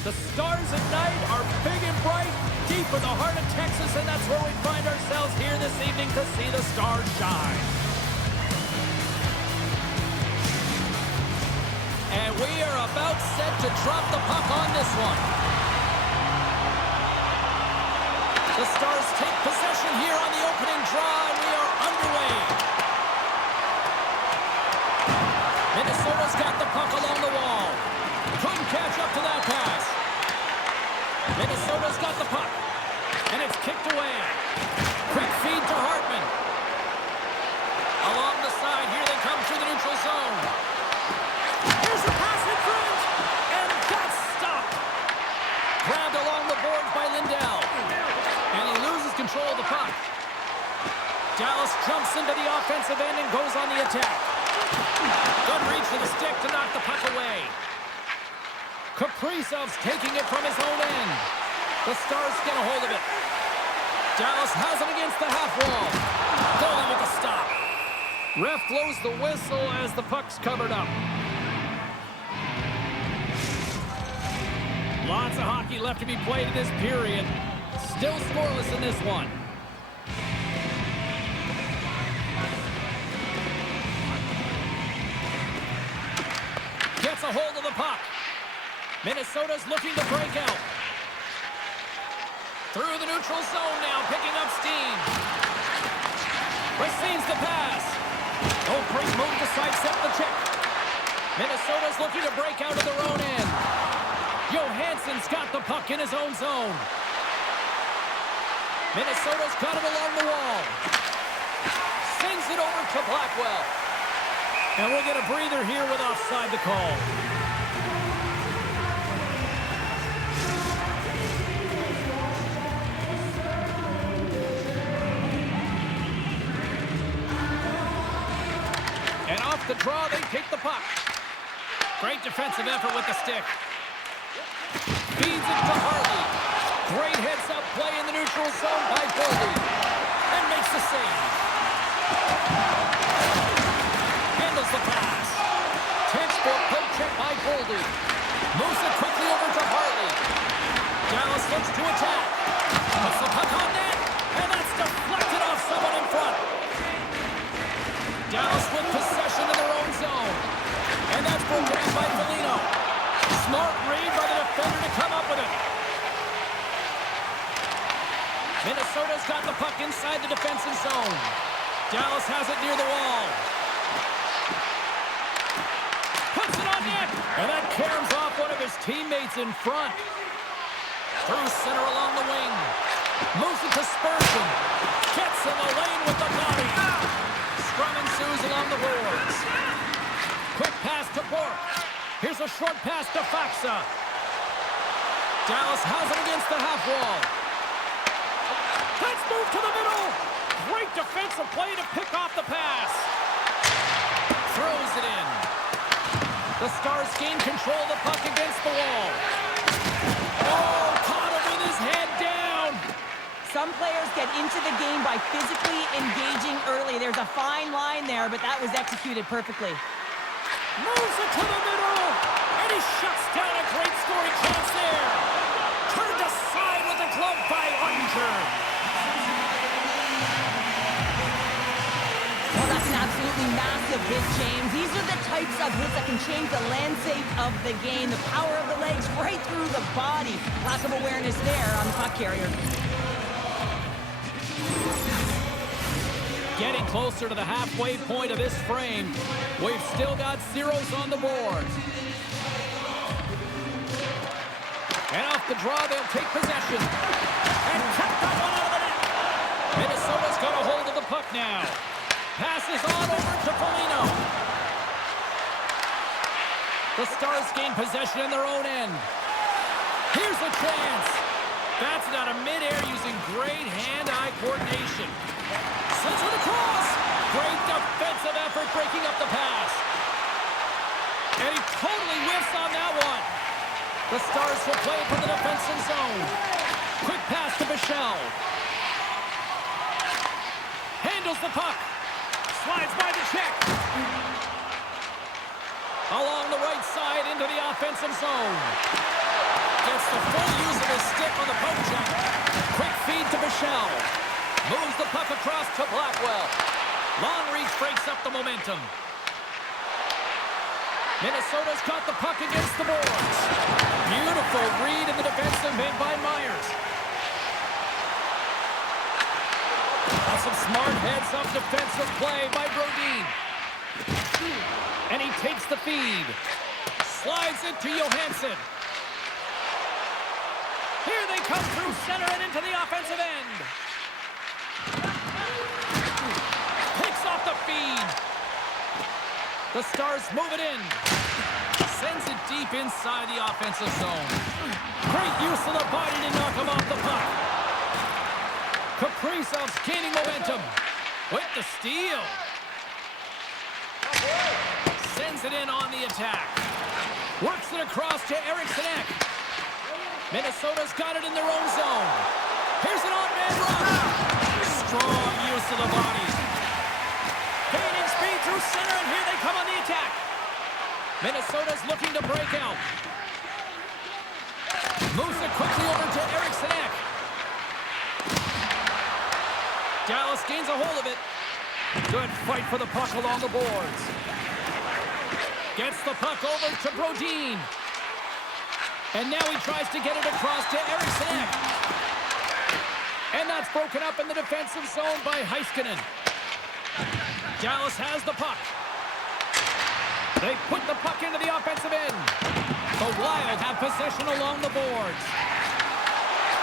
The stars at night are big and bright, deep in the heart of Texas, and that's where we find ourselves here this evening to see the stars shine. And we are about set to drop the puck on this one. The Stars take possession here on the opening draw, and we are underway. Minnesota's got the puck along the wall. Couldn't catch up to that pass. Minnesota's got the puck, and it's kicked away. Quick feed to Hartman. Along the side, here they come through the neutral zone. Here's the pass in front, and that's stopped. Grabbed along the boards by Lindell, and he loses control of the puck. Dallas jumps into the offensive end and goes on the attack. Good reach to the stick to knock the puck away. Kaprizov's taking it from his own end. The Stars get a hold of it. Dallas has it against the half wall. Goalie with a stop. Ref blows the whistle as the puck's covered up. Lots of hockey left to be played in this period. Still scoreless in this one. Gets a hold of the puck. Minnesota's looking to break out. Through the neutral zone now, picking up steam. Receives the pass. Oh, great move to sidestep the check. Minnesota's looking to break out of their own end. Johansson's got the puck in his own zone. Minnesota's got it along the wall. Sends it over to Blackwell. And we'll get a breather here with offside to call. And off the draw, they take the puck. Great defensive effort with the stick. Feeds it to Harley. Great heads-up play in the neutral zone by Goldie. And makes the save. Handles the pass. Tense for a poke check by Goldie. Moves it quickly over to Harley. Dallas looks to attack. Puts the puck on net. And that's deflected off someone in front. Dallas with possession in their own zone. And that's broken up by Foligno. Smart read by the defender to come up with it. Minnesota's got the puck inside the defensive zone. Dallas has it near the wall. Puts it on net. And that caroms off one of his teammates in front. Through center along the wing. Moves it to Spurgeon. Gets in the lane with the body. Scrum ensues along the boards. Quick pass to Bork. Here's a short pass to Faksa. Dallas has it against the half wall. Let's move to the middle. Great defensive play to pick off the pass. Throws it in. The Stars gain control of the puck against the wall. Oh, caught him with his head down. Some players get into the game by physically engaging early. There's a fine line there, but that was executed perfectly. Moves it to the middle, and he shuts down a great scoring chance there. Turned aside with the glove by Ottinger. Well, that's an absolutely massive hit, James. These are the types of hits that can change the landscape of the game. The power of the legs right through the body. Lack of awareness there on the puck carrier. Getting closer to the halfway point of this frame. We've still got zeros on the board. And off the draw, they'll take possession. And cut that one out of the net. Minnesota's got a hold of the puck now. Passes on over to Foligno. The Stars gain possession in their own end. Here's a chance. That's it out of midair using great hand-eye coordination. Sends it across. Great defensive effort breaking up the pass. And he totally whiffs on that one. The Stars will play from the defensive zone. Quick pass to Michel. Handles the puck. Slides by the check. Along the right side into the offensive zone. Gets the full use of his stick on the poke check. Quick feed to Michelle. Moves the puck across to Blackwell. Long reach breaks up the momentum. Minnesota's got the puck against the boards. Beautiful read in the defensive end by Myers. That's some smart heads-up defensive play by Brodin. And he takes the feed. Slides it to Johansson. Here they come through center and into the offensive end. Picks off the feed. The Stars move it in. Sends it deep inside the offensive zone. Great use of the body to knock him off the puck. Kaprizov's gaining momentum with the steal. Sends it in on the attack. Works it across to Eriksson Ek. Minnesota's got it in their own zone. Here's an on-man run. Strong use of the body. Gaining speed through center, and here they come on the attack. Minnesota's looking to break out. Moves it quickly over to Eriksson Ek. Dallas gains a hold of it. Good fight for the puck along the boards. Gets the puck over to Brodin. And now he tries to get it across to Eriksson Ek. And that's broken up in the defensive zone by Heiskanen. Dallas has the puck. They put the puck into the offensive end. The Wild have possession along the boards.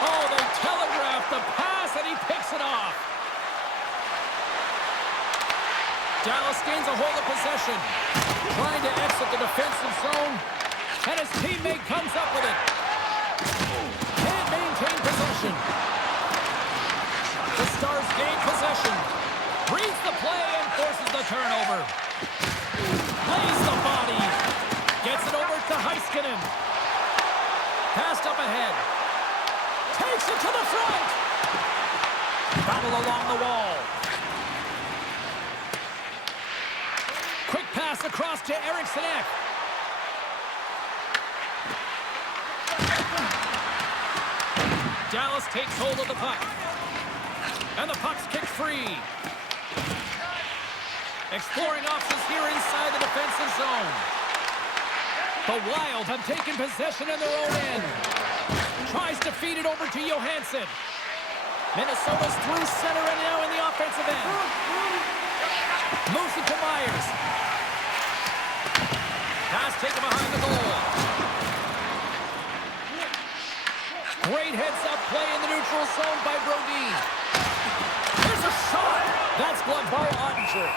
Oh, they telegraph the pass, and he picks it off. Dallas gains a hold of possession. Trying to exit the defensive zone. And his teammate comes up with it. Can't maintain possession. The Stars gain possession. Reads the play and forces the turnover. Lays the body. Gets it over to Heiskanen. Passed up ahead. Takes it to the front. Battle along the wall. Quick pass across to Eriksson Ek. Dallas takes hold of the puck. And the puck's kicked free. Exploring options here inside the defensive zone. The Wild have taken possession in their own end. Tries to feed it over to Johansson. Minnesota's through center and now in the offensive end. Moves it to Myers. Pass taken behind the goal. Great heads-up play in the neutral zone by Brodin. Here's a shot. That's blocked by Ottinger.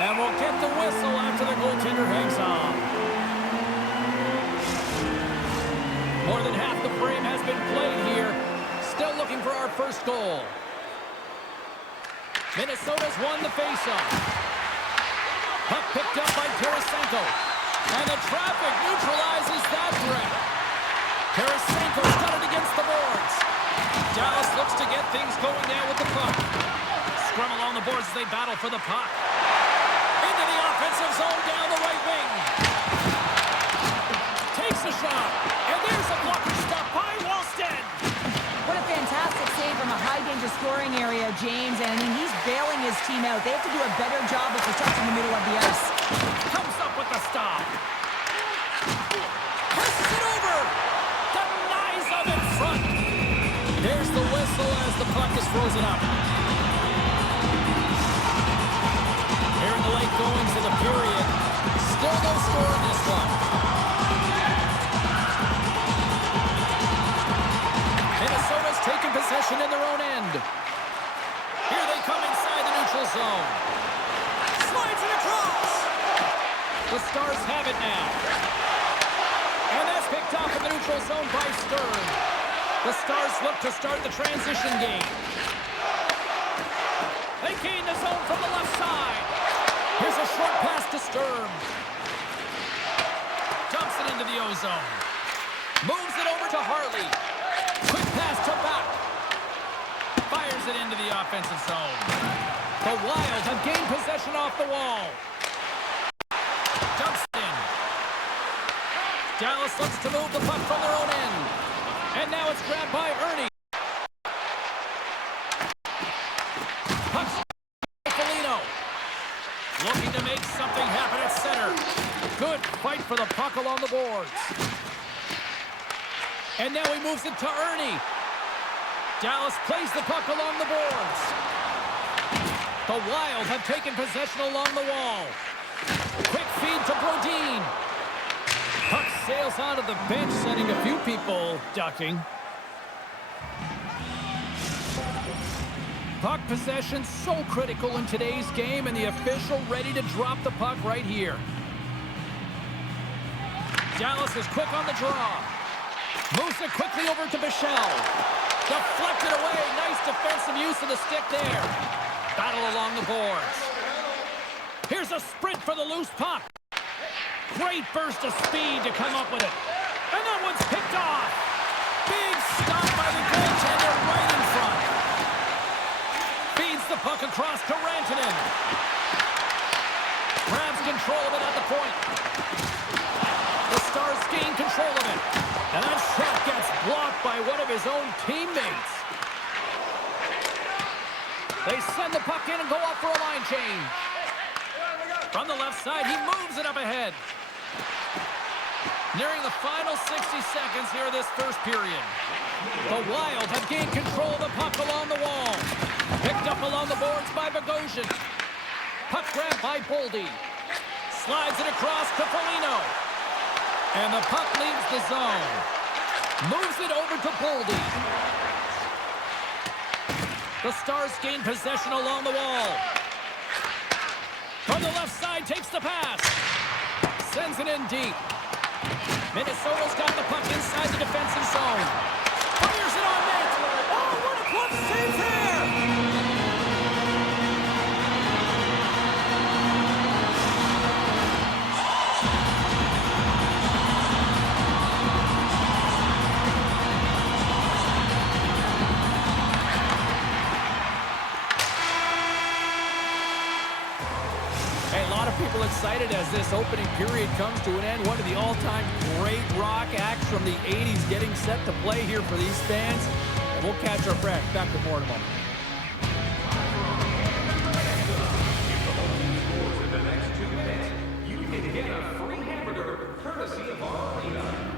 And we'll get the whistle after the goaltender hangs on. More than half the frame has been played here. Still looking for our first goal. Minnesota's won the faceoff. Puck picked up by Tarasenko. And the traffic neutralizes that threat. Tarasenko's got it against the boards. Dallas looks to get things going now with the puck. Scrum along the boards as they battle for the puck. Into the offensive zone down the right wing. Takes a shot. And there's a blocker stop by Wallstead. What a fantastic save from a high-danger scoring area, James. And, I mean, he's bailing his team out. They have to do a better job of protecting the middle of the ice. Comes up with the stop. Presses it over. Denies him in front. There's the whistle as the puck is frozen up. Here in the late goings of the period. Still no score in this one. Minnesota's taking possession in their own end. Here they come inside the neutral zone. Slides it across. The Stars have it now. And that's picked off in the neutral zone by Stern. The Stars look to start the transition game. They gain the zone from the left side. Here's a short pass to Stern. Dumps it into the O-zone. Moves it over to Harley. Quick pass to Back. Fires it into the offensive zone. The Wild have gained possession off the wall. Dumps it in. Dallas looks to move the puck from their own end. And now it's grabbed by Ernie. Puck's Foligno. Looking to make something happen at center. Good fight for the puck along the boards. And now he moves it to Ernie. Dallas plays the puck along the boards. The Wild have taken possession along the wall. Quick feed to Brodin. Puck sails onto the bench, sending a few people ducking. Puck possession so critical in today's game, and the official ready to drop the puck right here. Dallas is quick on the draw. Moves it quickly over to Bichelle. Deflected away. Nice defensive use of the stick there. Battle along the boards. Here's a sprint for the loose puck. Great burst of speed to come up with it. And that one's picked off. Big stop by the goaltender right in front. Feeds the puck across to Rantanen. Grabs control of it at the point. The Stars gain control of it. And that shot gets blocked by one of his own teammates. They send the puck in and go off for a line change. From the left side, he moves it up ahead. Nearing the final 60 seconds here of this first period. The Wild have gained control of the puck along the wall. Picked up along the boards by Bogosian. Puck grabbed by Boldy. Slides it across to Foligno. And the puck leaves the zone. Moves it over to Boldy. The Stars gain possession along the wall. From the left side, takes the pass. Sends it in deep. Minnesota's got the puck inside the defensive zone. Fires it on net. Oh, what a clutch save there! People excited as this opening period comes to an end. One of the all-time great rock acts from the 80s getting set to play here for these fans. And we'll catch our breath. Back with more in a moment. In the next 2 minutes, you can get a free hamburger courtesy of our arena.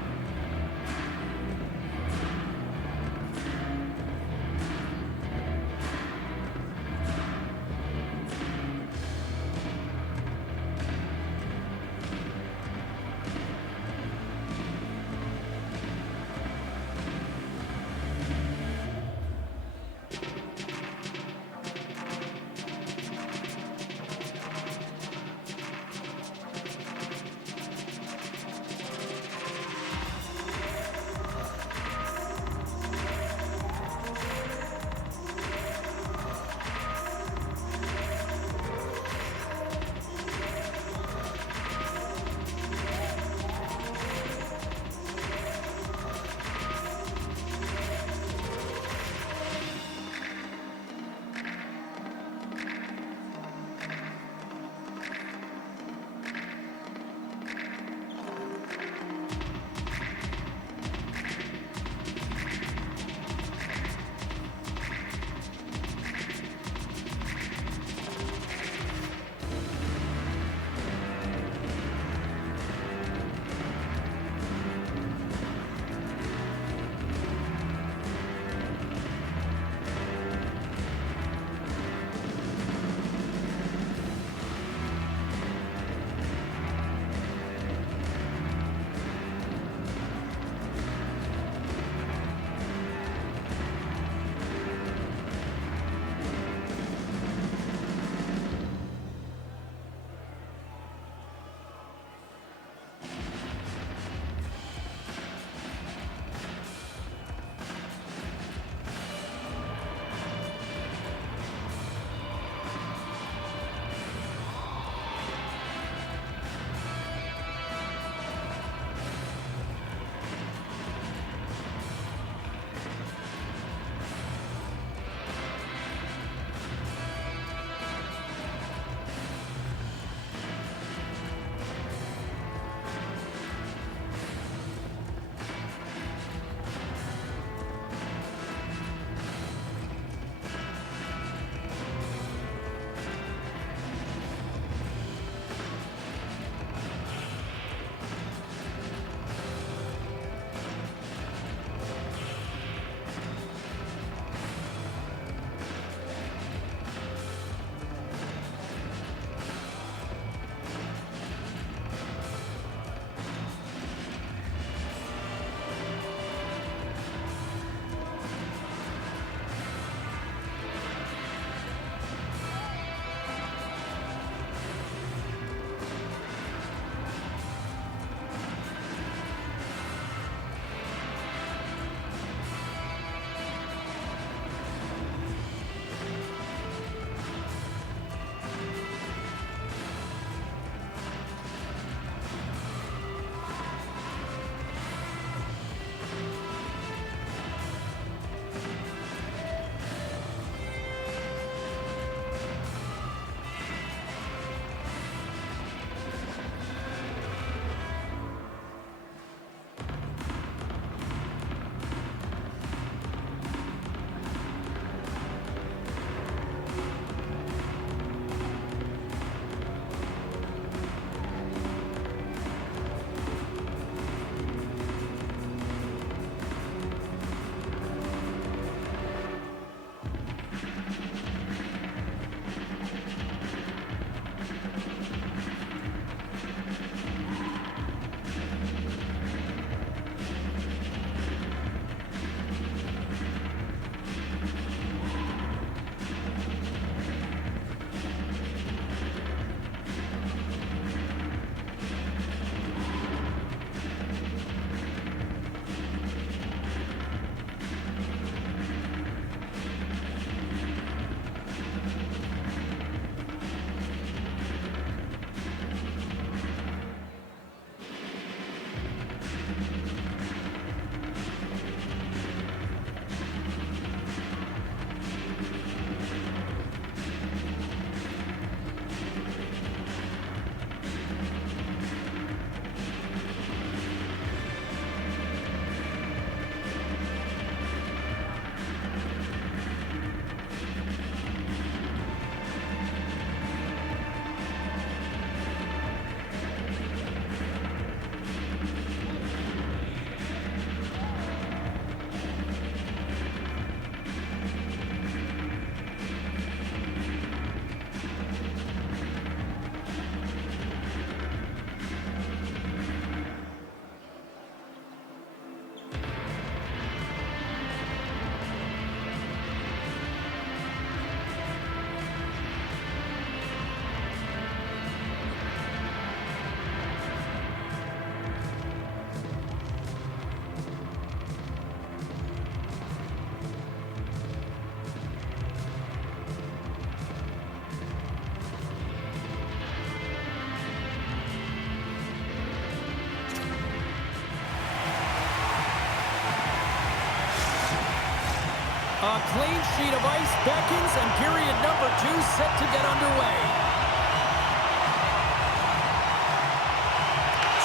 A clean sheet of ice beckons, and period number 2 set to get underway.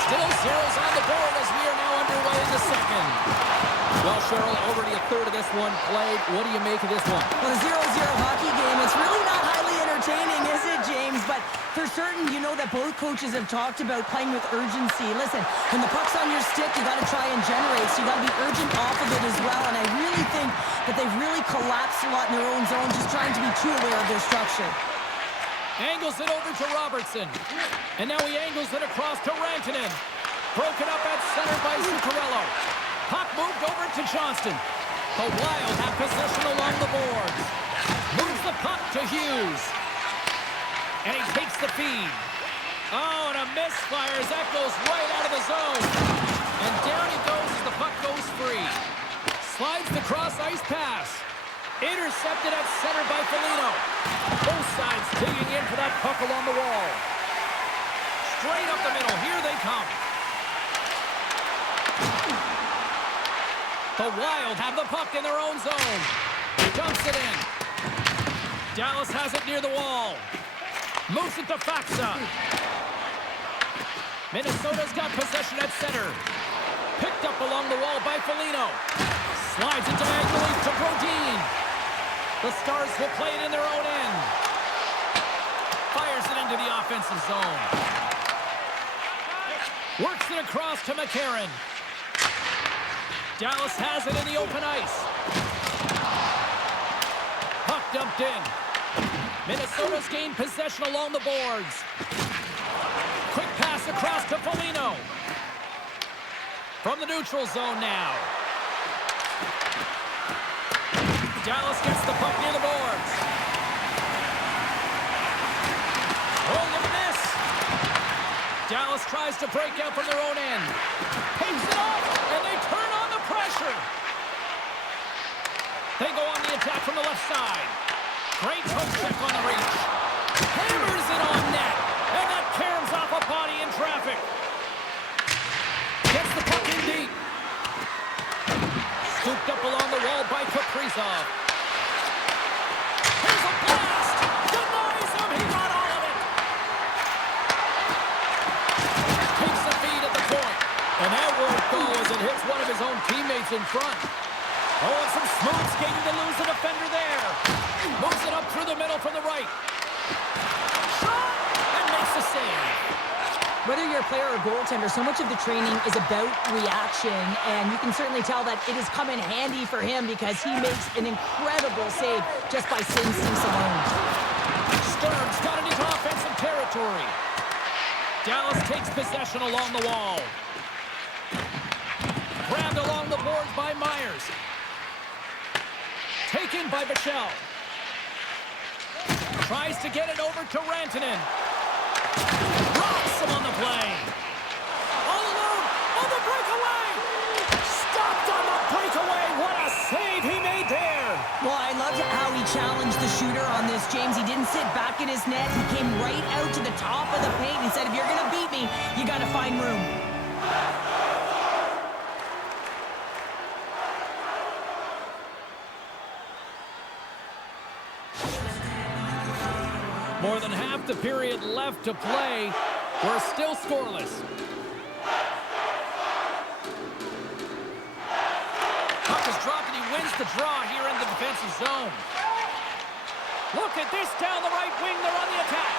Still zeros on the board as we are now underway in the second. Well, Cheryl, already a third of this one played. What do you make of this one? Well, a 0-0 hockey game, it's really not highly entertaining, is it, James? But for certain, you know that both coaches have talked about playing with urgency. Listen, when the puck's on your stick, you got to try and generate, so you got to be urgent off of it as well. And I really think that they've really collapsed a lot in their own zone, just trying to be too aware of their structure. Angles it over to Robertson. And now he angles it across to Rantanen. Broken up at center by Zuccarello. Puck moved over to Johnston. The Wild have possession along the boards. Moves the puck to Hughes. And he takes the feed. Oh, and a misfire as that goes right out of the zone. And down he goes as the puck goes free. Slides the cross-ice pass. Intercepted at center by Foligno. Both sides digging in for that puck along the wall. Straight up the middle. Here they come. The Wild have the puck in their own zone. Dumps it in. Dallas has it near the wall. Moves it to Faxa. Minnesota's got possession at center. Picked up along the wall by Foligno. Slides it diagonally to Brodin. The Stars will play it in their own end. Fires it into the offensive zone. Works it across to McCarron. Dallas has it in the open ice. Puck dumped in. Minnesota's gained possession along the boards. Quick pass across to Foligno. From the neutral zone now. Dallas gets the puck near the boards. Oh, look at this. Dallas tries to break out from their own end. Paves it off, and they turn on the pressure. They go on the attack from the left side. Great hook check on the reach. Hammers it on net, and that caroms off a body in traffic. Gets the puck in deep. Scooped up along the wall by Kaprizov. Here's a blast! Denies him! He got all of it! Takes the feed at the point. And that won't go as it hits one of his own teammates in front. Oh, and some smooth skating to lose a defender there. Moves it up through the middle from the right. Shot! And makes the save. Whether you're a player or goaltender, so much of the training is about reaction, and you can certainly tell that it has come in handy for him because he makes an incredible save just by instincts alone. Stearns got it into offensive territory. Dallas takes possession along the wall. Grabbed along the boards by Myers. Taken by Bichelle. Tries to get it over to Rantanen. Rocks him on the play. All alone on the breakaway. Stopped on the breakaway. What a save he made there. Well, I loved how he challenged the shooter on this, James. He didn't sit back in his net. He came right out to the top of the paint. He said, if you're going to beat me, you got to find room. More than half the period left to play. We're still scoreless. Puck is dropped and he wins the draw here in the defensive zone. Look at this down the right wing. They're on the attack.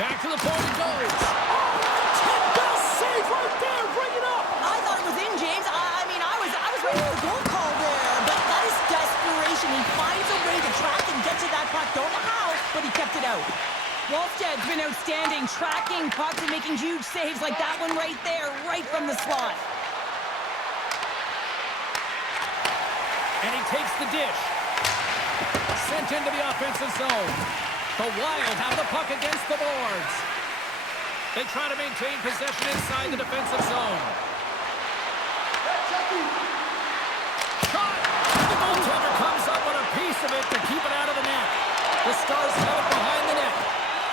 Back to the point it goes. Oh, best save right there. Bring it up. I thought it was in, James. I mean, I was ready for the goal call there, but that is desperation. He finds a way to track and get to that puck. Don't know how, but he kept it out. Wallsted's been outstanding, tracking pucks and making huge saves like that one right there, right from the slot. And he takes the dish. Sent into the offensive zone. The Wild have the puck against the boards. They try to maintain possession inside the defensive zone. Shot! The goaltender comes up with a piece of it to keep it out of the net. The Stars have it behind the net.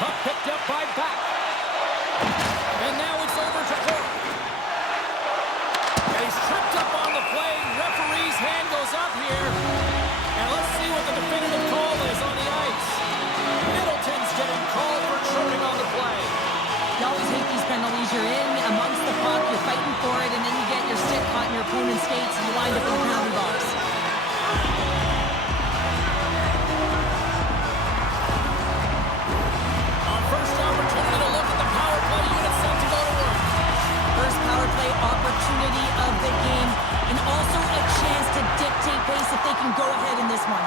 Puck picked up by Back. And now it's over to Cork. And he's tripped up on the play. skates and you lined up in the penalty box. Our first opportunity to look at the power play unit set to go to work. First power play opportunity of the game, and also a chance to dictate pace if they can go ahead in this one.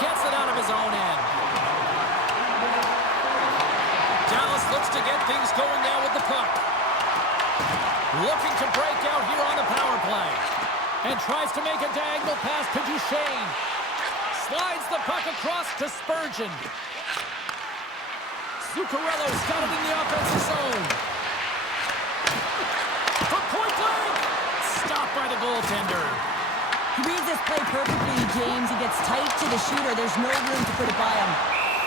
Gets it out of his own end. Dallas looks to get things going now with the puck. Looking to break out here on the power play. And tries to make a diagonal pass to Duchesne. Slides the puck across to Spurgeon. Zuccarello's got it in the offensive zone. From point blank. Stopped by the goaltender. He reads this play perfectly, James. He gets tight to the shooter. There's no room to put it by him.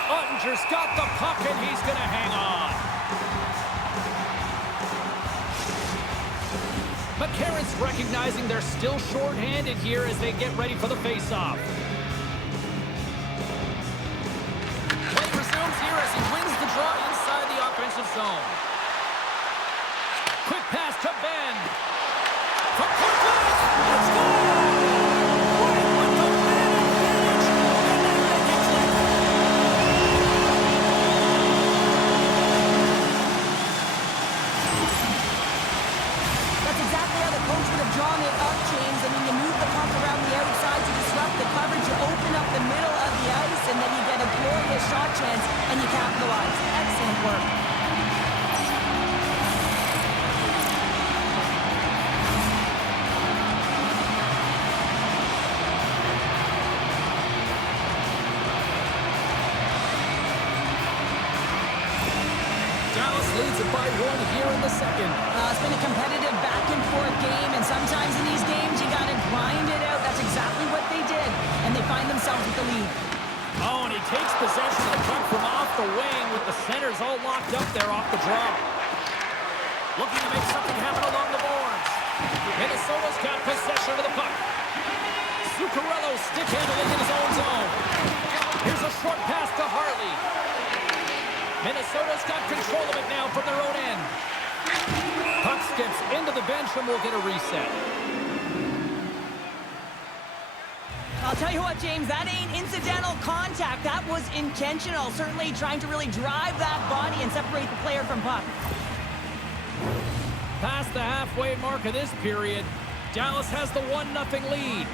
Ottinger's got the puck, and he's going to hang on. McCarron's recognizing they're still short-handed here as they get ready for the face-off. Play resumes here as he wins the draw inside the offensive zone. Quick pass to Ben. From point blank, let's go! Right with the man advantage, and then make it click. That's exactly how the coach would have drawn it up, James. I mean, you move the puck around the outside to disrupt the coverage, you open up the middle of the ice, and then you get a glorious shot chance, and you capitalize. Excellent work. Dallas leads it by 1 here in the second. It's been a competitive back-and-forth game, and sometimes in these games, you got to grind it out. That's exactly what they did, and they find themselves with the lead. Oh, and he takes possession of the puck from off the wing with the centers all locked up there off the draw. Looking to make something happen along the boards. Minnesota's got possession of the puck. Zuccarello stick handling in his own zone. Here's a short pass to Harley. Minnesota's got control of it now from their own end. Puck skips into the bench and we'll get a reset. I'll tell you what, James, that ain't incidental contact. That was intentional. Certainly trying to really drive that body and separate the player from puck. Past the halfway mark of this period, Dallas has the 1-0 lead.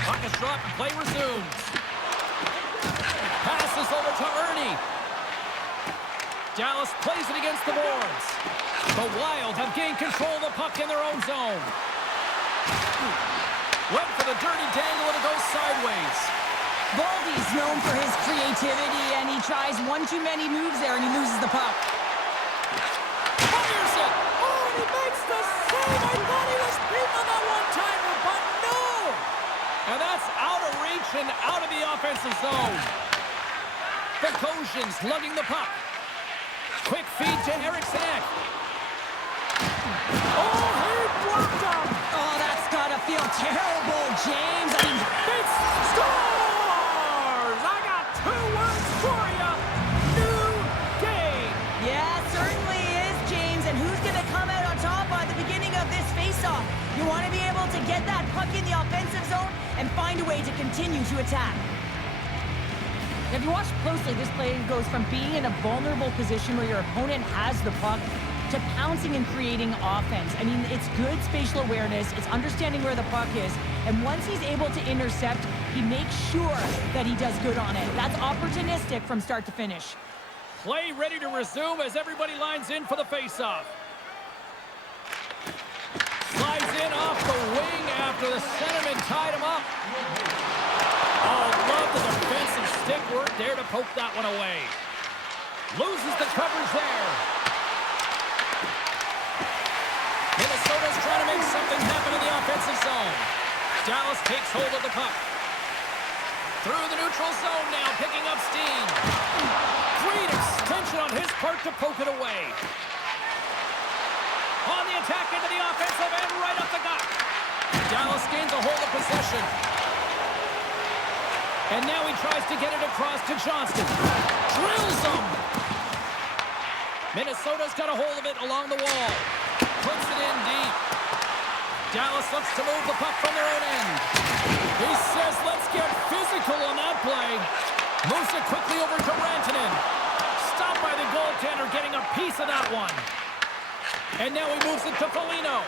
Puck is dropped and play resumes. Passes over to Ernie. Dallas plays it against the boards. The Wild have gained control of the puck in their own zone. Went for the dirty dangle and it goes sideways. Baldy's known for his creativity, and he tries one too many moves there, and he loses the puck. Fires it! Oh, and he makes the save! I thought he was beaten on that one-timer, but no! And that's out of reach and out of the offensive zone. The Kosians lugging the puck. Quick feed to Eriksson. Oh, he blocked him! Oh, that's got to feel terrible, James. I mean, It's scores! I got 2 words for you. New game. yeah, certainly is, James. And who's going to come out on top by the beginning of this faceoff? You want to be able to get that puck in the offensive zone and find a way to continue to attack. If you watch closely, this play goes from being in a vulnerable position where your opponent has the puck to pouncing and creating offense. I mean, it's good spatial awareness. It's understanding where the puck is. And once he's able to intercept, he makes sure that he does good on it. That's opportunistic from start to finish. Play ready to resume as everybody lines in for the faceoff. Slides in off the wing after the centerman tied him up. Oh, love the defensive stick work there to poke that one away. Loses the coverage there. Minnesota's trying to make something happen in the offensive zone. Dallas takes hold of the puck. Through the neutral zone now, picking up steam. Great extension on his part to poke it away. On the attack into the offensive end, right up the gut. Dallas gains a hold of possession. And now he tries to get it across to Johnston. Drills him! Minnesota's got a hold of it along the wall. puts it in deep. Dallas looks to move the puck from their own end. He says, let's get physical on that play. Moves it quickly over to Rantanen. Stopped by the goaltender, getting a piece of that one. And now he moves it to Foligno.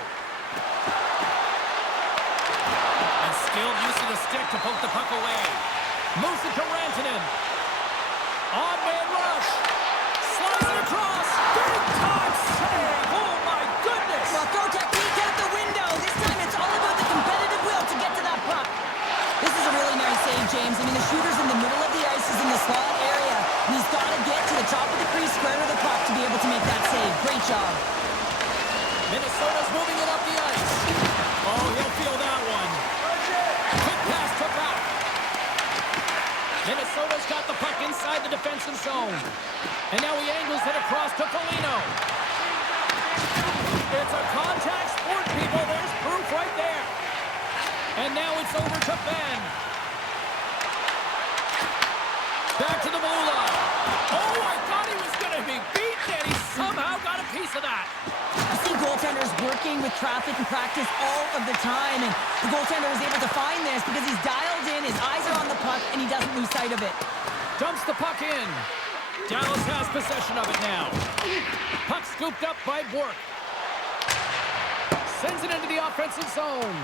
And skilled use of the stick to poke the puck away. Moves it to Rantanen. Odd man rush. Slides it across. Big time save. Oh my goodness. Well, throw technique out the window. This time it's all about the competitive will to get to that puck. This is a really nice save, James. I mean, the shooter's in the middle of the ice, is in the slot area. And he's got to get to the top of the crease, square of the puck to be able to make that save. Great job. Minnesota's moving it up the ice. Oh, he'll feel that one. Quick pass to back. Minnesota's got the puck inside the defensive zone. And now he angles it across to Foligno. It's a contact sport, people. There's proof right there. And now it's over to Ben. Back to the blue line. Oh, I thought he was going to be beaten, and he somehow got a piece of that. I see goaltenders working with traffic and practice all of the time, and the goaltender was able to find this because he's dialed in, his eyes are on the puck, and he doesn't lose sight of it. Dumps the puck in. Dallas has possession of it now. Puck scooped up by Bork. Sends it into the offensive zone.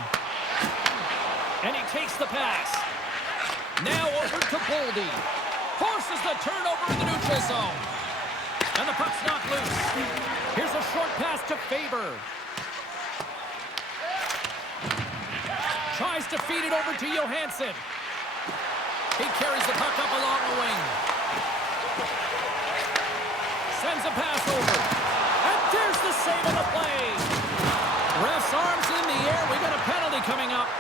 And he takes the pass. Now over to Boldy. Forces the turnover in the neutral zone. And the puck's knocked loose. Here's a short pass to Faber. Tries to feed it over to Johansson. He carries the puck up along the wing. Sends a pass over. And there's the save on the play. Ref's arms in the air. We got a penalty coming up.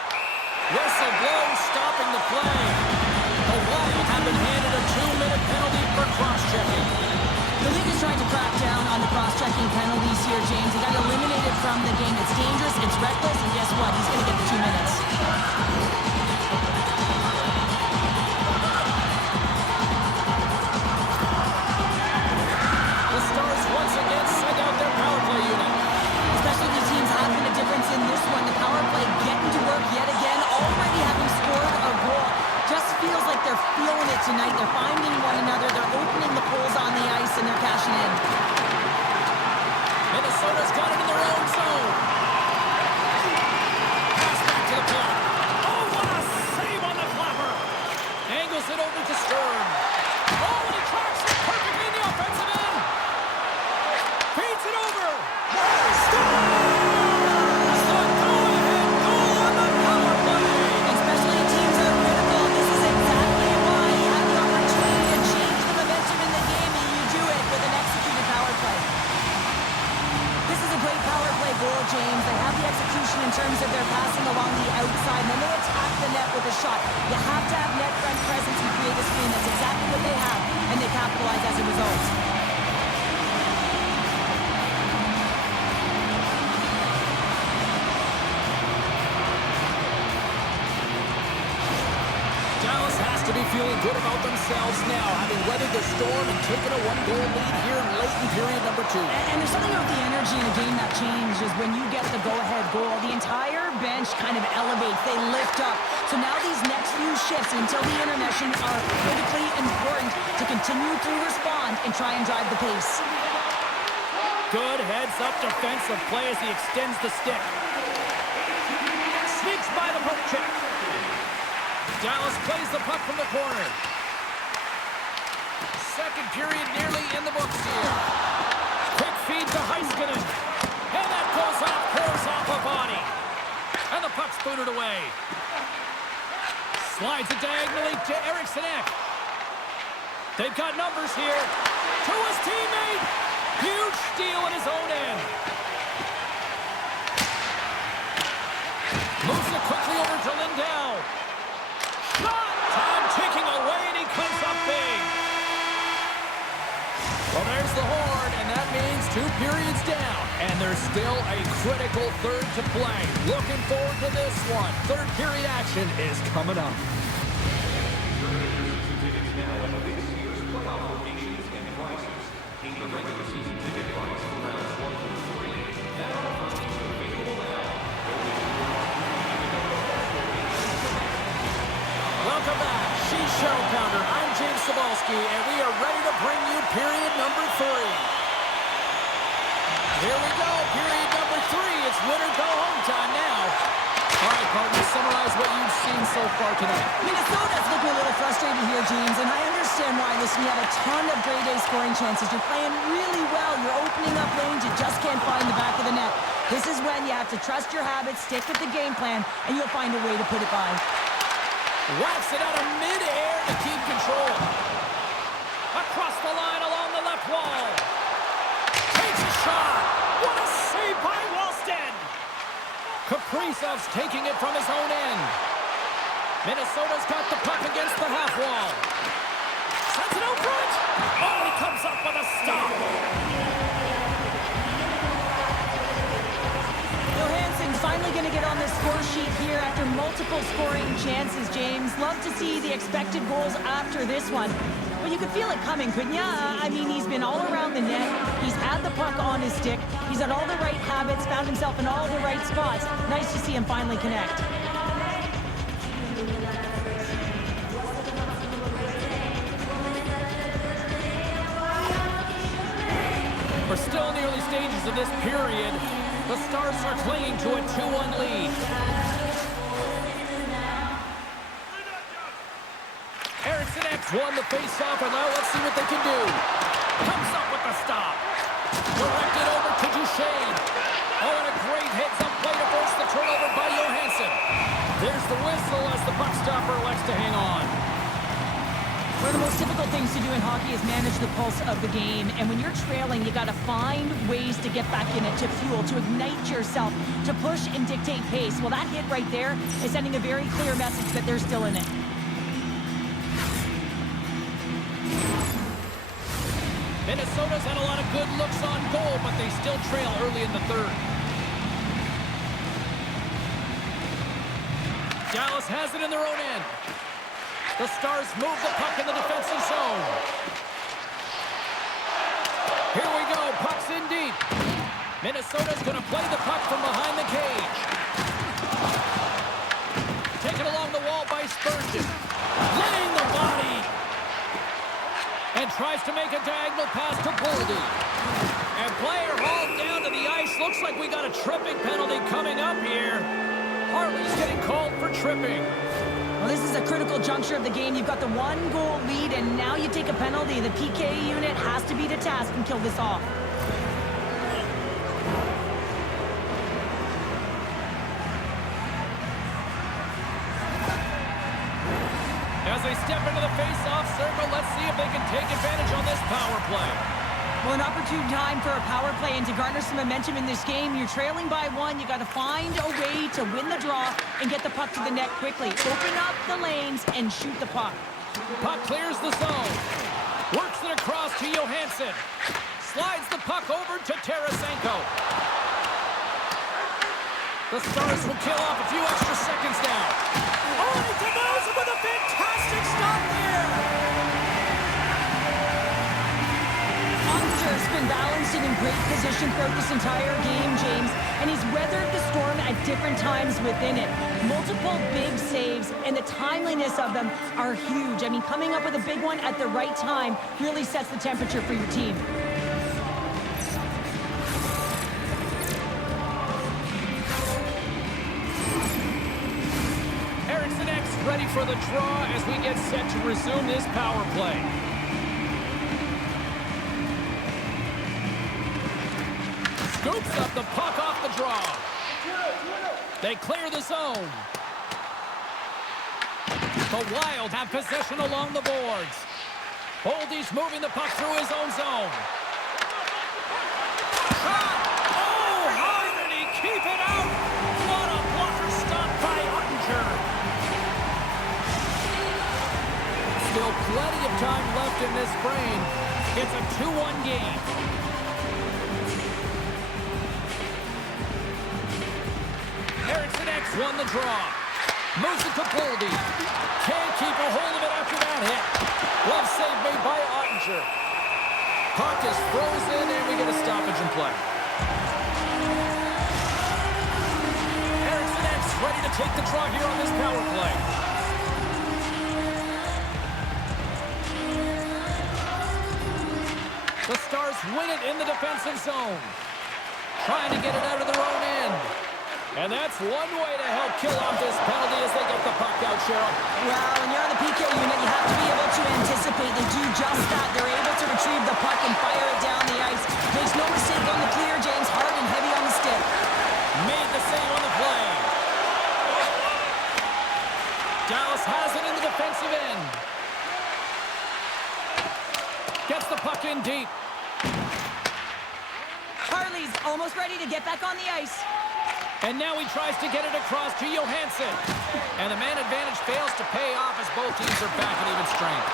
Whistle blows, stopping the play. The Wild have been handed a 2-minute penalty for cross-checking. The league is trying to crack down on the cross-checking penalties here, James. He got eliminated from the game. It's dangerous, it's reckless, and guess what? He's going to get the 2 minutes. The Stars once again send out their power play unit. Especially the teams having a difference in this one. The power play getting to work yet again, already having scored a goal. Just feels like they're feeling it tonight. They're finding one another. They're opening the holes on the ice, and they're cashing in. Minnesota's got it in their own zone. Pass back to the point. Oh, what a save on the flapper. Angles it over to Stern. Oh, and he tracks it perfectly in the offensive end. Feeds it over. Scores! The go-ahead goal on the power play. Especially teams that are critical. This is exactly why you have the opportunity to change the momentum in the game, and you do it with an executed power play. This is a great power play goal, James. They have the execution in terms of their passing along the outside, and then they attack the net with a shot. You have to have net front presence and create a screen. That's exactly what they have, and they capitalize as a result. Dallas has to be feeling good about themselves now, having weathered the storm and taken a 1-goal lead here late in period number 2. And there's something about the energy in a game that changes when you get the go-ahead goal. The entire bench kind of elevates. They lift up. So now these next few shifts until the intermission are critically important to continue to respond and try and drive the pace. Good heads-up defensive play as he extends the stick. Sneaks by the poke check. Dallas plays the puck from the corner. Second period nearly in the books here. Quick feed to Heiskanen. And that goes off, pours off a body. And the puck's booted away. Slides it diagonally to Eriksson Ek. They've got numbers here. To his teammate. Huge steal at his own end. Moves it quickly over to Lindell. Shot! Time ticking away, and he comes up big. Well, there's the horn, and that means 2 periods down. And there's still a critical third to play. Looking forward to this one. Third period action is coming up. Cheryl Pounder, I'm James Cebulski, and we are ready to bring you period number 3. Here we go, period number 3. It's winner go home time now. All right, partners, summarize what you've seen so far tonight. Minnesota's looking a little frustrated here, James, and I understand why. Listen, you have a ton of grade A scoring chances. You're playing really well. You're opening up lanes. You just can't find the back of the net. This is when you have to trust your habits, stick with the game plan, and you'll find a way to put it by. Whacks it out of midair to keep control. Across the line along the left wall. Takes a shot. What a save by Walston. Kaprizov's taking it from his own end. Minnesota's got the puck against the half wall. Sends it out front. Oh, he comes up with a stop. Johansson's finally going to get on the score sheet here after multiple scoring chances, James. Love to see the expected goals after this one. But you could feel it coming, couldn't you? I mean, he's been all around the net. He's had the puck on his stick. He's had all the right habits, found himself in all the right spots. Nice to see him finally connect. We're still in the early stages of this period. The Stars are clinging to a 2-1 lead. Eriksson X won the face-off, and now let's see what they can do. Comes up with the stop. Directed over to Duchesne. Oh, and a great heads-up play to force the turnover by Johansson. There's the whistle as the puck stopper elects to hang on. One of the most difficult things to do in hockey is manage the pulse of the game. And when you're trailing, you got to find ways to get back in it, to fuel, to ignite yourself, to push and dictate pace. Well, that hit right there is sending a very clear message that they're still in it. Minnesota's had a lot of good looks on goal, but they still trail early in the third. Dallas has it in their own end. The Stars move the puck in the defensive zone. Here we go, puck's in deep. Minnesota's going to play the puck from behind the cage. Taken along the wall by Spurgeon. Laying the body. And tries to make a diagonal pass to Boldy. And player hauled down to the ice. Looks like we got a tripping penalty coming up here. Harley's getting called for tripping. Well, this is a critical juncture of the game. You've got the 1-goal lead, and now you take a penalty. The PK unit has to be to task and kill this off. As they step into the face-off circle, let's see if they can take advantage on this power play. Well, an opportune time for a power play and to garner some momentum in this game. You're trailing by 1. You got to find a way to win the draw and get the puck to the net quickly. Open up the lanes and shoot the puck. Puck clears the zone. Works it across to Johansson. Slides the puck over to Tarasenko. The Stars will kill off a few extra seconds now. Oh, and he denies it with a fantastic stop there. Ottinger's been balanced and in great position throughout this entire game, James, and he's weathered the storm at different times within it. Multiple big saves, and the timeliness of them are huge. I mean, coming up with a big one at the right time really sets the temperature for your team. Eriksson X ready for the draw as we get set to resume this power play. Scoops up the puck off the draw. They clear the zone. The Wild have possession along the boards. Boldy's moving the puck through his own zone. Shot! Oh, how did he keep it out? What a blocker stop by Ottinger. Still plenty of time left in this frame. It's a 2-1 game. Eriksson X won the draw. Moves it to Boldy. Can't keep a hold of it after that hit. Love save made by Ottinger. Puck is frozen, and we get a stoppage in play. Eriksson X ready to take the draw here on this power play. The Stars win it in the defensive zone. Trying to get it out of their own end. And that's one way to help kill off this penalty as they get the puck out, Cheryl. Well, when you're on the PK unit, you have to be able to anticipate. They do just that. They're able to retrieve the puck and fire it down the ice. Makes no mistake on the clear, James. Hard and heavy on the stick. Made the save on the play. Dallas has it in the defensive end. Gets the puck in deep. Harley's almost ready to get back on the ice. And now he tries to get it across to Johansson. And the man advantage fails to pay off as both teams are back at even strength.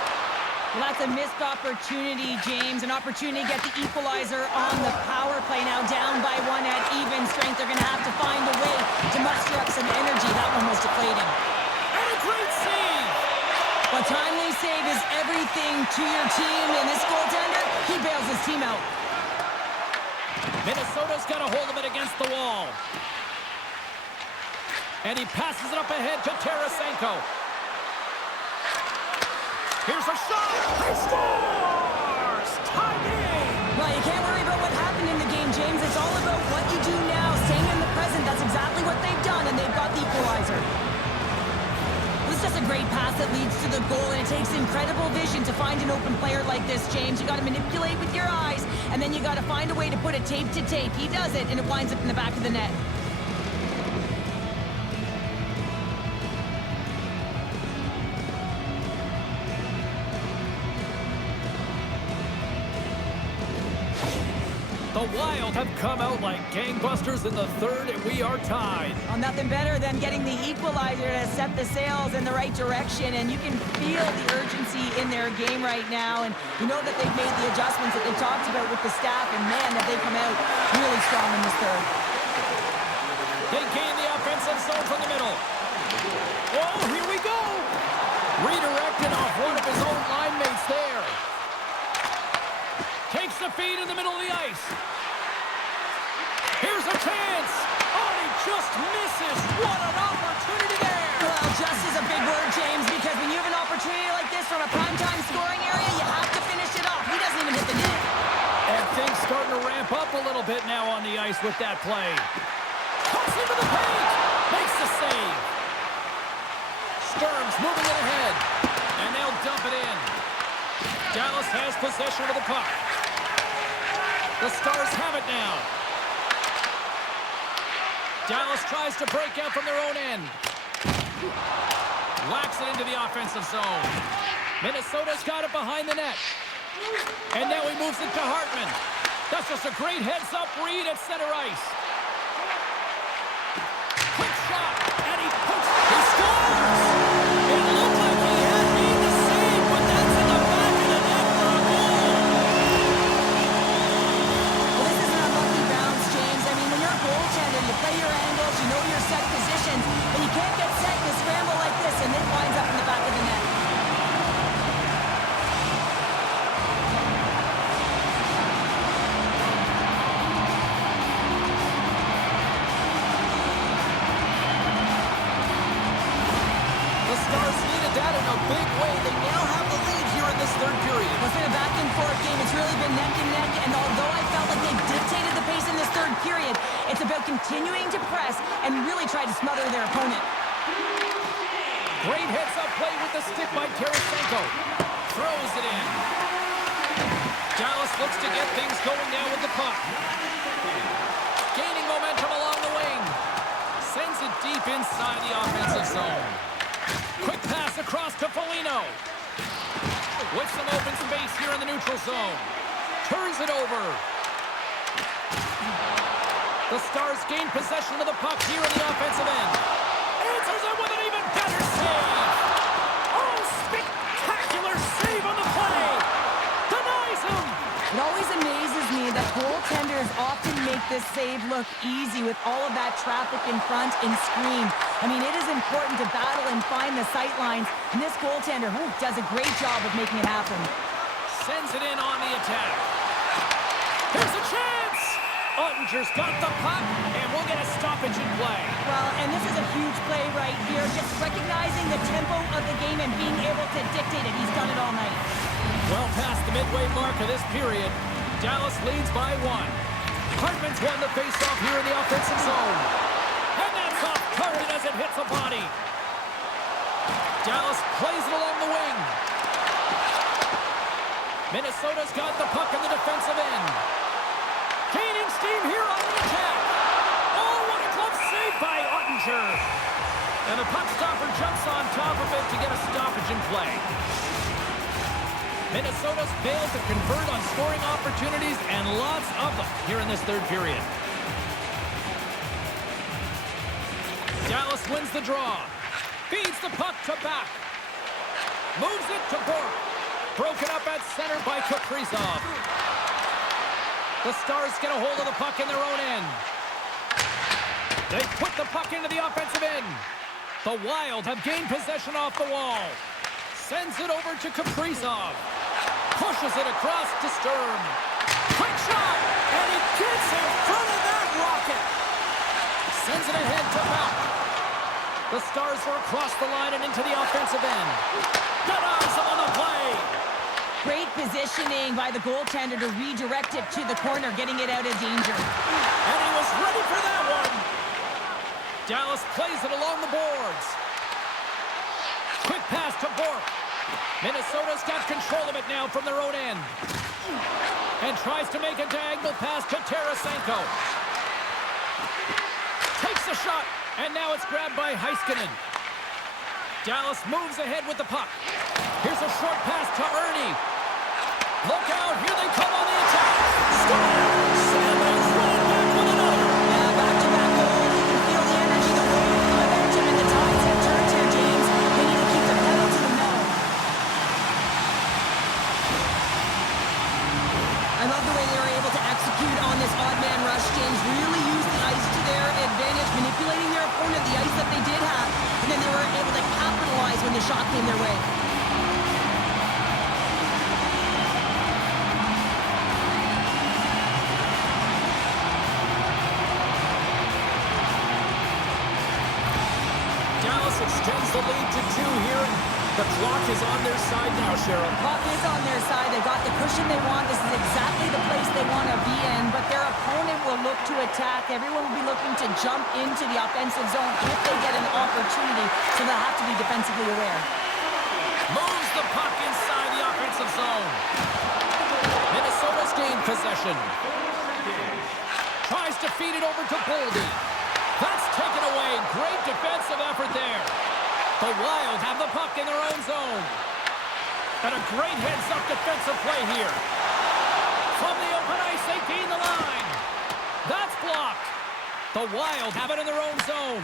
Well, that's a missed opportunity, James. An opportunity to get the equalizer on the power play. Now down by one at even strength. They're going to have to find a way to muster up some energy. That one was deflating. And a great save! A timely save is everything to your team. And this goaltender, he bails his team out. Minnesota's got a hold of it against the wall. And he passes it up ahead to Tarasenko. Here's a shot. He scores! Tie game! Well, you can't worry about what happened in the game, James. It's all about what you do now, staying in the present. That's exactly what they've done, and they've got the equalizer. It was just a great pass that leads to the goal, and it takes incredible vision to find an open player like this, James. You got to manipulate with your eyes, and then you got to find a way to put it tape to tape. He does it, and it winds up in the back of the net. The Wild have come out like gangbusters in the third, and we are tied. Well, nothing better than getting the equalizer to set the sails in the right direction, and you can feel the urgency in their game right now, and you know that they've made the adjustments that they talked about with the staff, and man, have they come out really strong in this third. They gain the offensive zone from the middle. Oh, here we go! Redirected off one of his own line mates there. Takes the feed in the middle of the ice. Here's a chance. Oh, he just misses. What an opportunity there. Well, just is a big word, James, because when you have an opportunity like this from a primetime scoring area, you have to finish it off. He doesn't even hit the net. And things starting to ramp up a little bit now on the ice with that play. Cuts into the paint. Makes the save. Sturm's moving it ahead. And they'll dump it in. Dallas has possession of the puck. The Stars have it now. Dallas tries to break out from their own end. Whacks it into the offensive zone. Minnesota's got it behind the net. And now he moves it to Hartman. That's just a great heads-up read at center ice. Quick shot, and he puts it. He scores! It looked like he had made the save, but that's in the back of the net for a goal. Well, this is an unlucky bounce, James. I mean, when you're a goaltender, you play your angles, you know your set positions, but you can't get set in a scramble like this, and it winds up in the back of the net. The Stars needed that in a big way. They now have the lead here in this third period. It's been a back-and-forth game. It's really been neck and neck, and although I felt like they dictated the pace in this third period, it's about continuing to press and really try to smother their opponent. Great heads-up play with the stick by Tarasenko. Throws it in. Dallas looks to get things going now with the puck. Gaining momentum along the wing. Sends it deep inside the offensive zone. Quick pass across to Foligno. With some open space here in the neutral zone. Turns it over. The Stars gain possession of the puck here in the offensive end. Answers it with an even better save. Oh, spectacular save on the play. Denies him. It always amazes me that goaltenders often make this save look easy with all of that traffic in front and screen. I mean, it is important to battle and find the sight lines, and this goaltender does a great job of making it happen. Sends it in on the attack. Here's a chance. Ottinger's got the puck, and we'll get a stoppage in play. Well, and this is a huge play right here, just recognizing the tempo of the game and being able to dictate it. He's done it all night. Well past the midway mark of this period, Dallas leads by 1. Hartman's won the faceoff here in the offensive zone. And that's off target as it hits a body. Dallas plays it along the wing. Minnesota's got the puck in the defensive end. Gaining steam here on the attack. Oh, what a glove save by Ottinger. And the puck stopper jumps on top of it to get a stoppage in play. Minnesota's failed to convert on scoring opportunities, and lots of them here in this third period. Dallas wins the draw. Feeds the puck to back. Moves it to Bork. Broken up at center by Kaprizov. The Stars get a hold of the puck in their own end. They put the puck into the offensive end. The Wild have gained possession off the wall. Sends it over to Kaprizov. Pushes it across to Sturm. Quick shot! And he gets in front of that rocket! Sends it ahead to Back. The Stars are across the line and into the offensive end. Denies him on the play! Great positioning by the goaltender to redirect it to the corner, getting it out of danger. And he was ready for that one! Dallas plays it along the boards. Quick pass to Bork. Minnesota's got control of it now from their own end. And tries to make a diagonal pass to Tarasenko. Takes a shot, and now it's grabbed by Heiskanen. Dallas moves ahead with the puck. Here's a short pass to Ernie. Look out, here they come on the attack. Score! Stanley's running back with another. Yeah, back-to-back goal. You can feel the energy, the wave, the momentum, and the tides have turned here, James. They need to keep the pedal to the metal. I love the way they were able to execute on this odd man rush, James. Really use the ice to their advantage, manipulating their opponent, the ice that they did have, and then they were able to capitalize when the shot came their way. Dallas extends the lead to 2 here. The clock is on their side now, Cheryl. Puck is on their side. They've got the cushion they want. This is exactly the place they want to be in, but their opponent will look to attack. Everyone will be looking to jump into the offensive zone if they get an opportunity, so they'll have to be defensively aware. Moves the puck inside the offensive zone. Minnesota's gained possession. Tries to feed it over to Boldy. That's taken away. Great defensive effort there. The Wild have the puck in their own zone. And a great heads-up defensive play here. From the open ice, they gain the line. That's blocked. The Wild have it in their own zone.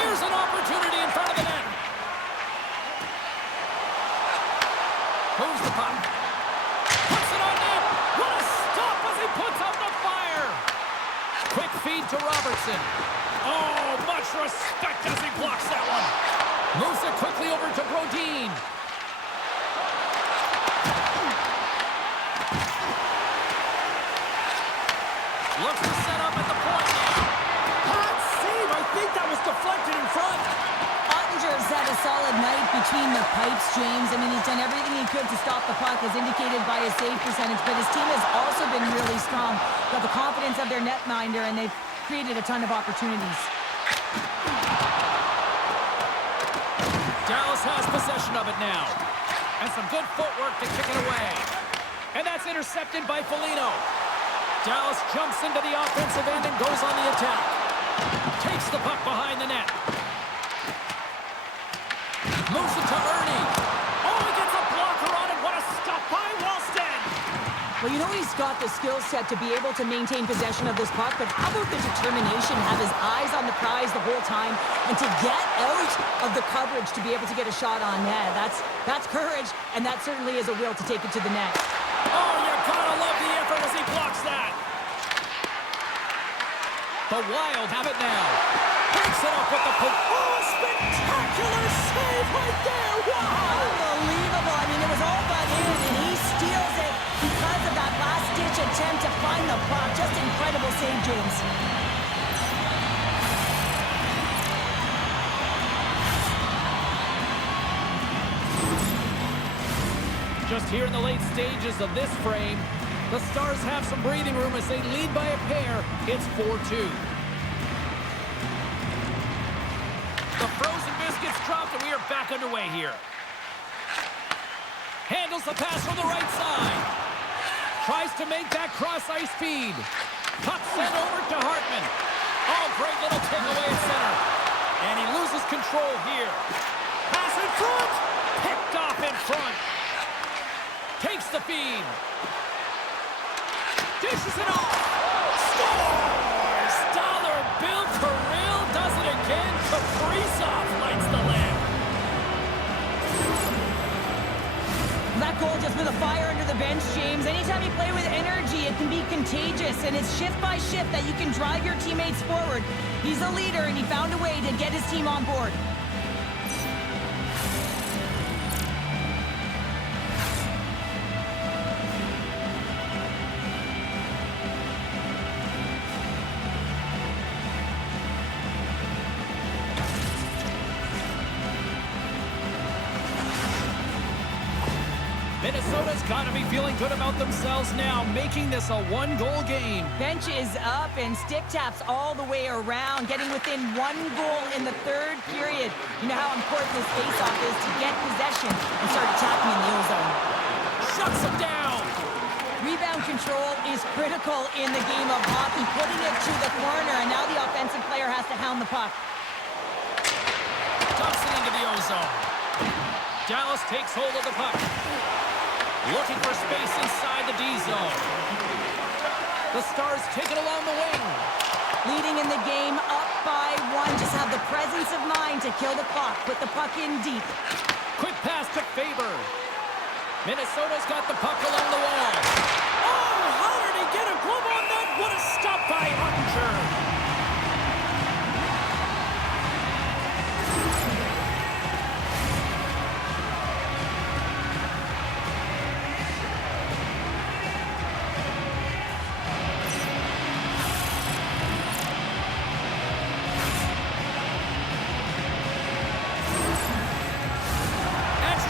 Here's an opportunity in front of the net. Moves the puck. Puts it on net. What a stop as he puts out the fire. Quick feed to Robertson. Oh, much respect as he blocks that one. Moves it quickly over to Brodin. Looks to set up at the point now. Hot save. I think that was deflected in front. Ottinger's had a solid night between the pipes, James. I mean, he's done everything he could to stop the puck, as indicated by his save percentage, but his team has also been really strong. Got the confidence of their netminder, and they've created a ton of opportunities. Dallas has possession of it now. And some good footwork to kick it away. And that's intercepted by Foligno. Dallas jumps into the offensive end and goes on the attack. Takes the puck behind the net. Moves it to Ernie. Oh, he gets a blocker on it. What a stop by Wallstead. Well, you know he's got the skill set to be able to maintain possession of this puck, but how about the determination, have his eyes on the prize the whole time, and to get out of the coverage to be able to get a shot on net. That's courage, and that certainly is a will to take it to the net. Oh, you gotta love the effort as he blocks that. The Wild have it now. Breaks it up with the poke. Oh, spectacular save right there. Wow. Unbelievable. I mean, it was all but in, and he steals it because of that last-ditch attempt to find the puck. Just incredible save, James. adjust here in the late stages of this frame. The Stars have some breathing room as they lead by a pair. It's 4-2. The frozen biscuits dropped, and we are back underway here. Handles the pass from the right side. Tries to make that cross-ice feed. Puck sent over to Hartman. Oh, great little takeaway at center. And he loses control here. Pass in front. Picked off in front. Takes the feed. Dishes it off. Scores! Dollar Bill Kirill does it again. Kaprizov lights the lamp. That goal just with a fire under the bench, James. Anytime you play with energy, it can be contagious, and it's shift by shift that you can drive your teammates forward. He's a leader, and he found a way to get his team on board. Minnesota's got to be feeling good about themselves now, making this a one-goal game. Bench is up and stick taps all the way around, getting within 1 goal in the third period. You know how important this faceoff is to get possession and start attacking in the O-zone. Shuts him down. Rebound control is critical in the game of hockey, putting it to the corner, and now the offensive player has to hound the puck. Dumps it into the O-zone. Dallas takes hold of the puck. Looking for space inside the D-zone. The Stars take it along the wing. Leading in the game, up by 1. Just have the presence of mind to kill the clock. Put the puck in deep. Quick pass to Faber. Minnesota's got the puck along the wall. Oh, how did he get a glove on that? What a stop by Hunter.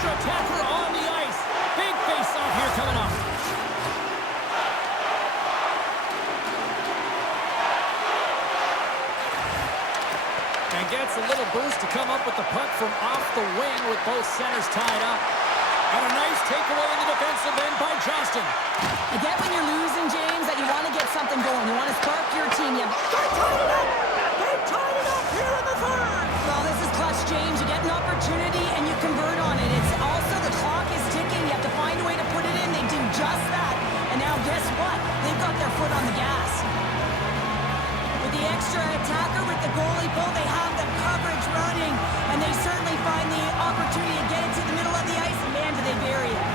Attacker on the ice. Big face-off here coming up. And gets a little boost to come up with the puck from off the wing with both centers tied up. And a nice takeaway in the defensive end by Johnston. I get when you're losing, James, that you want to get something going. You want to spark your team. They tied it up! They tied it up here in the third! Well, this is clutch, James. You get an opportunity and you convert on it. It's also the clock is ticking. You have to find a way to put it in. They do just that. And now guess what? They've got their foot on the gas. With the extra attacker with the goalie pull, they have the coverage running. And they certainly find the opportunity to get it to the middle of the ice. And man, do they bury it.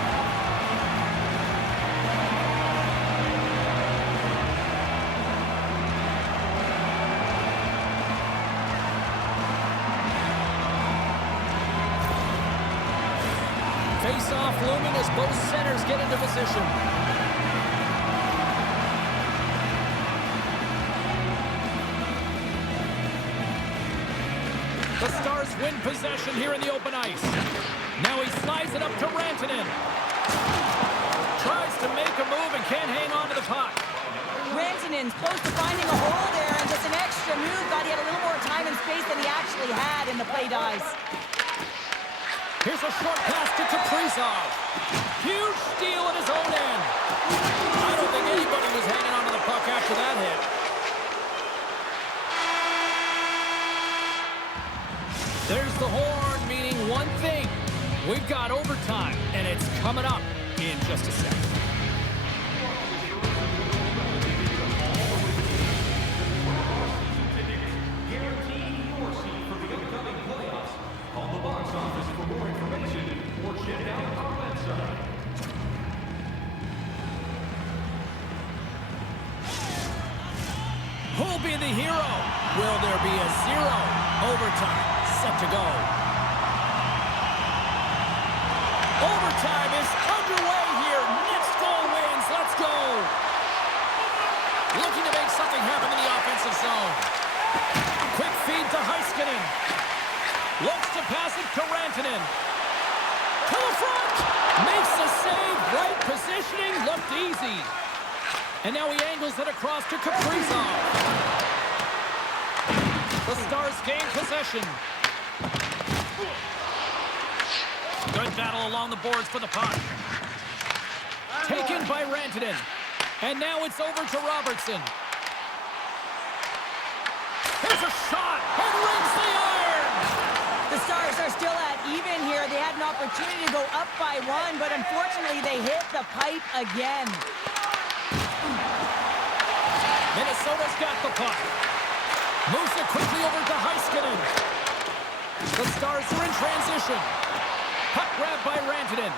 Face-off looming as both centers get into position. The Stars win possession here in the open ice. Now he slides it up to Rantanen. Tries to make a move and can't hang on to the puck. Rantanen's close to finding a hole there, and just an extra move. Thought he had a little more time and space than he actually had, and the play dies. Here's a short pass to Kaprizov. Huge steal at his own end. I don't think anybody was hanging on to the puck after that hit. There's the horn, meaning one thing. We've got overtime, and it's coming up in just a second. Who'll be the hero? Will there be a 0? Overtime set to go. Overtime is underway here. Next goal wins. Let's go. Looking to make something happen in the offensive zone. Quick feed to Heiskanen. Looks to pass it to Rantanen. To the front. Makes the save. And now he angles it across to Kaprizov. The Stars gain possession. Good battle along the boards for the puck. Taken by Rantanen. And now it's over to Robertson. Here's a shot and rings the iron. The Stars are still at even here. They had an opportunity to go up by 1, but unfortunately they hit the pipe again. Minnesota's got the puck. Moves it quickly over to Heiskanen. The Stars are in transition. Puck grabbed by Rantanen.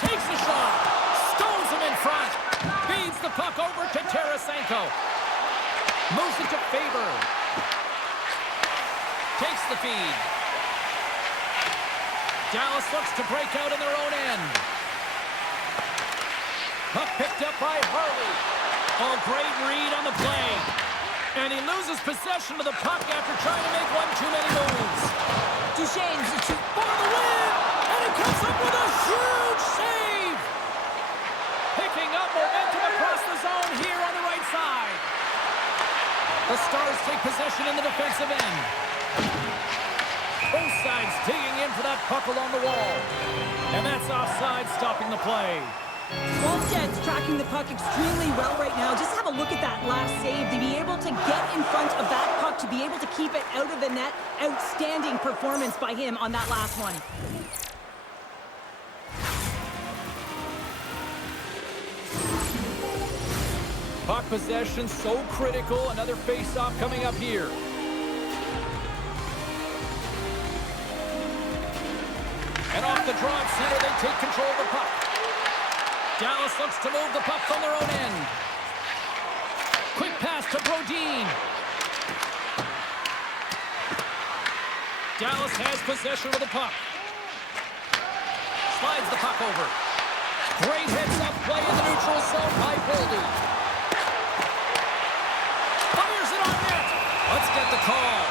Takes the shot. Stones him in front. Feeds the puck over to Tarasenko. Moves it to Faber. Takes the feed. Dallas looks to break out in their own end. Puck picked up by Harley. Oh, great read on the play. And he loses possession of the puck after trying to make one too many moves. Duchesne's the shoot For the win! And he comes up with a huge save! Picking up momentum across the zone here on the right side. The Stars take possession in the defensive end. Both sides digging in for that puck along the wall. And that's offside, stopping the play. Wallsted's tracking the puck extremely well right now. Just have a look at that last save. To be able to get in front of that puck, to be able to keep it out of the net. Outstanding performance by him on that last one. Puck possession so critical. Another face-off coming up here. And off the draw at center, they take control of the puck. Dallas looks to move the puck from their own end. Quick pass to Brodin. Dallas has possession of the puck. Slides the puck over. Great heads-up play in the neutral zone by Boldy. Fires it on net. Let's get the call.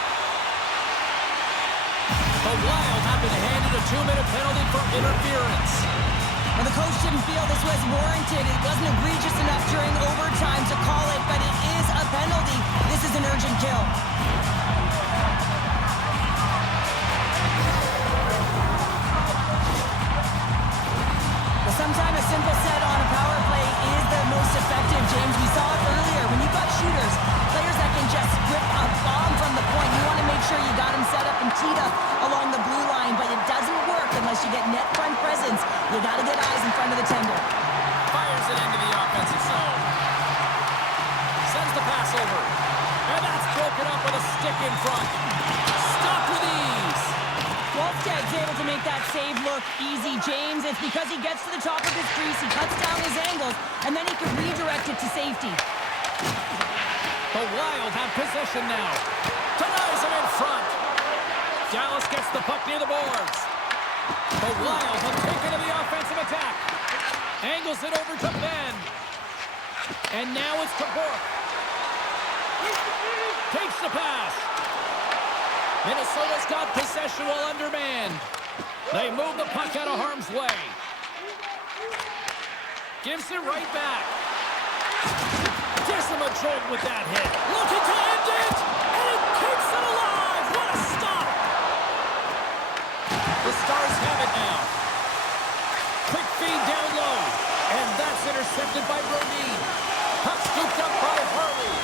The Wild have been handed a 2-minute penalty for interference. Well, the coach didn't feel this was warranted. It wasn't egregious enough during overtime to call it, but it is a penalty. This is an urgent kill. Well, sometimes a simple set on a power play is the most effective, James. We saw it earlier. When you've got shooters, players that can just rip a bomb from the point, you want to make sure you got them set up and teed up along the blue line, but it doesn't work unless you get net front presence. You got to get eyes in front of the tender. Fires it into the offensive zone. Sends the pass over. And that's broken up with a stick in front. Stopped with ease. Wallsted's able to make that save look easy, James. It's because he gets to the top of his crease, he cuts down his angles, and then he can redirect it to safety. The Wild have possession now. Denies him in front. Dallas gets the puck near the boards. The Wild have taken to the offensive attack. Angles it over to Ben. And now it's to Bourque. Takes the pass. Minnesota's got possession while undermanned. They move the puck out of harm's way. Gives it right back. Gives him a jolt with that hit. Looking to end it. And he keeps it alive. What a stop. The Stars have it now. Quick feed down low. And that's intercepted by Brodin. Puck scooped up by Harley.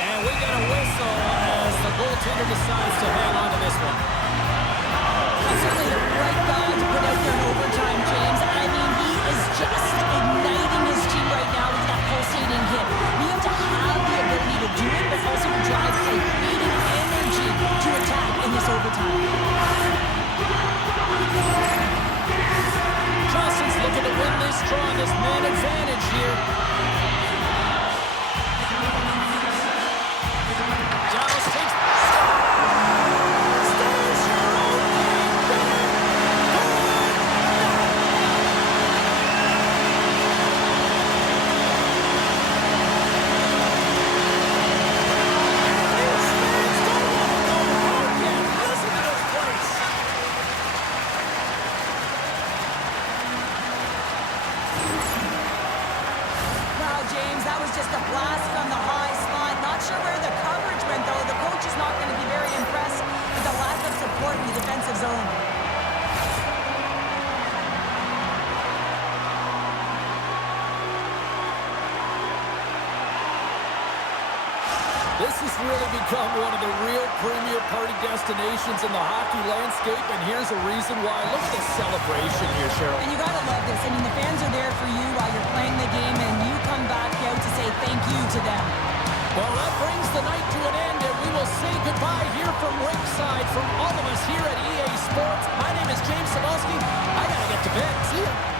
And we get a whistle as the goaltender decides to hang on to this one. That's certainly the right guy to put out there in overtime, James. I mean, he is just igniting his team right now with that pulsating hit. You have to have the ability to do it, but also to drive a creating energy to attack in this overtime. Johnson's looking to win this draw on this man advantage here. Dallas takes... Stars your own game winner. These fans don't want to go home yet. Listen to this place. James. That was just a blast from the high slot. Not sure where the coverage went, though. The coach is not going to be very impressed with the lack of support in the defensive zone. This has really become one of the real premier party destinations in the hockey landscape, and here's a reason why. Look at the celebration here, Cheryl. And you got to love this. I mean, the fans are there for you while you're playing the game, and you come back out to say thank you to them. Well, that brings the night to an end, and we will say goodbye here from ringside from all of us here at EA Sports. My name is James Cebulski. I got to get to bed. See ya.